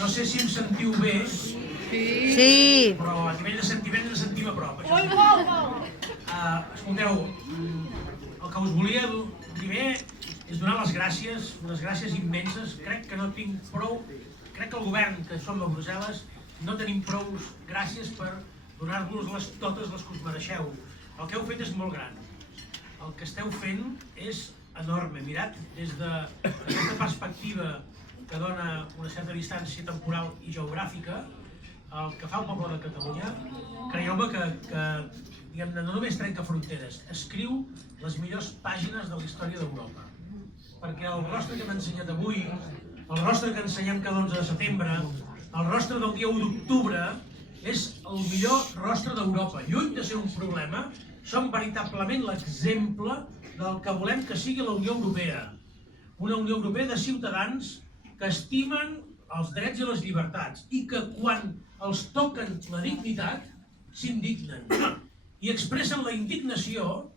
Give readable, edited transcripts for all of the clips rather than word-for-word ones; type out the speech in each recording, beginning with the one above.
No sé si em sentiu bé, Sí. però a nivell de sentiment ens sentim a prop. Escolteu, el que us volia primer és donar les gràcies, unes gràcies immenses. Crec que no tinc prou, crec que el govern que som a Brussel·les no tenim prou gràcies per donar-vos totes les que us mereixeu. El que heu fet és molt gran. El que esteu fent és enorme. Mirat des d'aquesta perspectiva que dona una certa distància temporal i geogràfica, el que fa el poble de Catalunya, creieu-me que diguem-ne, no només trenca fronteres, escriu les millors pàgines de la història d'Europa. Perquè el rostre que hem ensenyat avui, el rostre que ensenyem cada 11 de setembre, el rostre del dia 1 d'octubre, és el millor rostre d'Europa. Lluny de ser un problema, som veritablement l'exemple del que volem que sigui la Unió Europea. Una Unió Europea de ciutadans que estimen els drets i les llibertats i que quan els toquen la dignitat s'indignen i expressen la indignació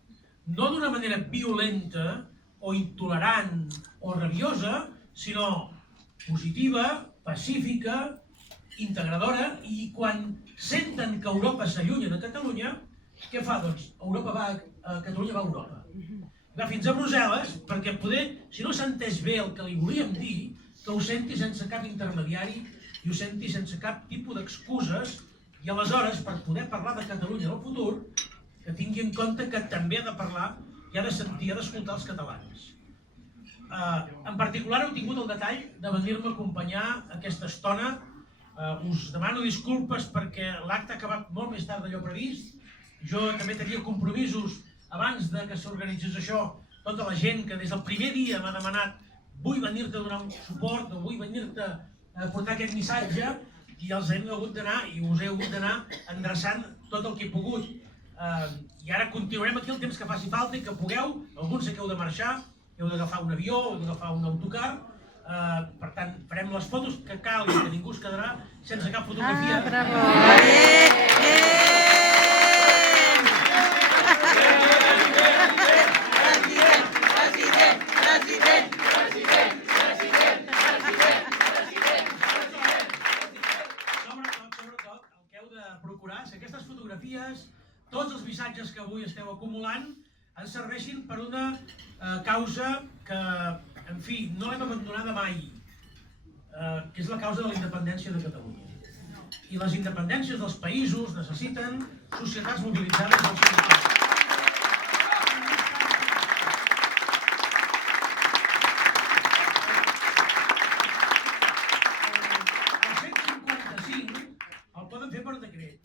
no d'una manera violenta o intolerant o rabiosa, sinó positiva, pacífica, integradora, i quan senten que Europa s'allunya de Catalunya, què fa? Doncs Catalunya va a Europa. Va fins a Brussel·les perquè poder, si no s'ha entès bé el que li volíem dir, que ho senti sense cap intermediari i ho senti sense cap tipus d'excuses, i aleshores, per poder parlar de Catalunya en el futur, que tingui en compte que també ha de parlar i ha de sentir, ha d'escoltar els catalans. En particular heu tingut el detall de venir-me a acompanyar aquesta estona. Us demano disculpes perquè l'acte ha acabat molt més tard d'allò previst. Jo també tenia compromisos abans que s'organitzés això, tota la gent que des del primer dia m'ha demanat vull venir-te a donar un suport o vull venir-te a portar aquest missatge, i els hem hagut d'anar i us he hagut d'anar endreçant tot el que he pogut. I ara continuarem aquí el temps que faci falta i que pugueu, alguns sé que heu de marxar, heu d'agafar un avió, heu d'agafar un autocar, per tant farem les fotos que calgui, que ningú es quedarà sense cap fotografia. Sobretot, el que heu de procurar és que aquestes fotografies, tots els missatges que avui esteu acumulant, ens serveixin per una causa que, en fi, no l'hem abandonada mai, que és la causa de la independència de Catalunya. I les independències dels països necessiten societats mobilitzades al seu costat. El 155 el poden fer per decret.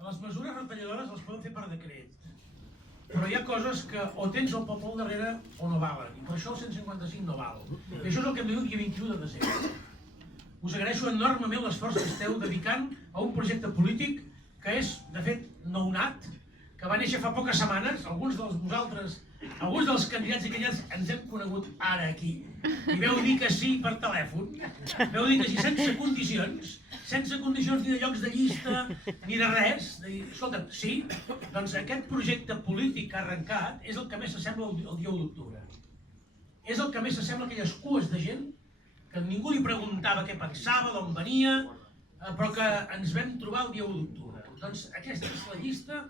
Les mesures retalladores les poden fer per decret. Però hi ha coses que o tens el poble al darrere o no valen, i per això el 155 no val. I això és el que em diu el dia 21 de desembre. Us agraeixo enormement l'esforç que esteu dedicant a un projecte polític que és, de fet, nounat, que va néixer fa poques setmanes. Alguns dels candidats i candidats ens hem conegut ara aquí. I veu dir que sí per telèfon, veu dir que sí sense condicions ni de llocs de llista ni de res. Escolta'm, sí, doncs aquest projecte polític que ha arrencat és el que més s'assembla al dia 1 d'octubre. És el que més s'assembla a aquelles cues de gent que ningú li preguntava què pensava, d'on venia, però que ens vam trobar el dia 1 d'octubre. Doncs aquesta és la llista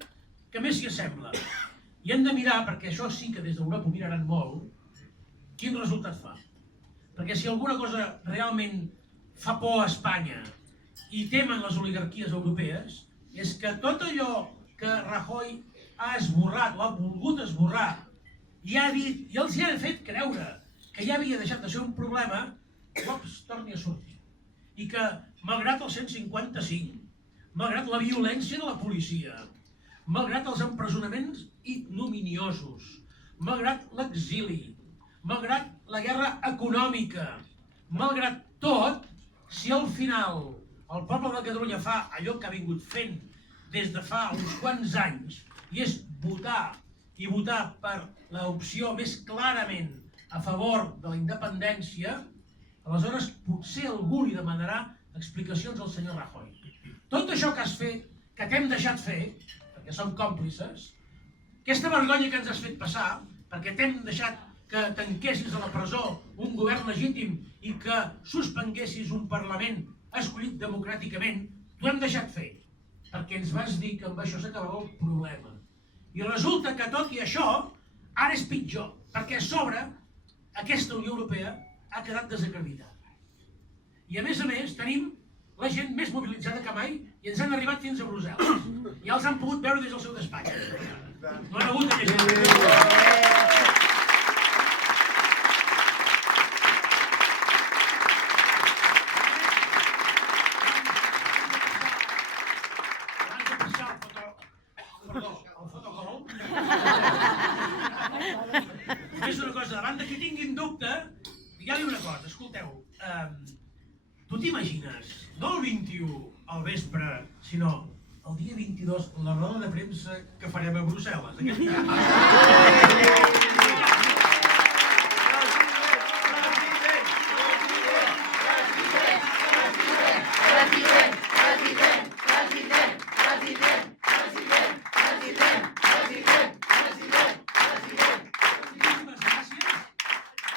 que més s'hi assembla. I hem de mirar, perquè això sí que des d'Europa ho miraran molt, quin resultat fa. Perquè si alguna cosa realment fa por a Espanya i temen les oligarquies europees, és que tot allò que Rajoy ha esborrat o ha volgut esborrar i ha dit, i els hi ha fet creure que ja havia deixat de ser un problema, cops torni a sortir. I que, malgrat el 155, malgrat la violència de la policia, malgrat els empresonaments ignominiosos, malgrat l'exili, malgrat la guerra econòmica, malgrat tot, si al final el poble de Catalunya fa allò que ha vingut fent des de fa uns quants anys, i és votar, i votar per l'opció més clarament a favor de la independència, aleshores potser algú li demanarà explicacions al senyor Rajoy. Tot això que has fet, que t'hem deixat fer, perquè som còmplices, aquesta vergonya que ens has fet passar, perquè t'hem deixat que tanquessis a la presó un govern legítim i que suspenguessis un Parlament escollit democràticament, t'ho hem deixat fer, perquè ens vas dir que amb això s'acabava el problema. I resulta que tot i això, ara és pitjor, perquè a sobre aquesta Unió Europea ha quedat desacreditada. I a més, tenim la gent més mobilitzada que mai i ens han arribat fins a Brussel·les. Ja els han pogut veure des del seu despatx. No han hagut de llegir. És una cosa, davant de qui tinguin dubte, digueu-li una cosa, escolteu, tu t'imagines, no el 21 al vespre, sinó el dia 22, la roda de premsa que farem a Brussel·les?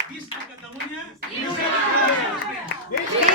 Visca Catalunya! Visca!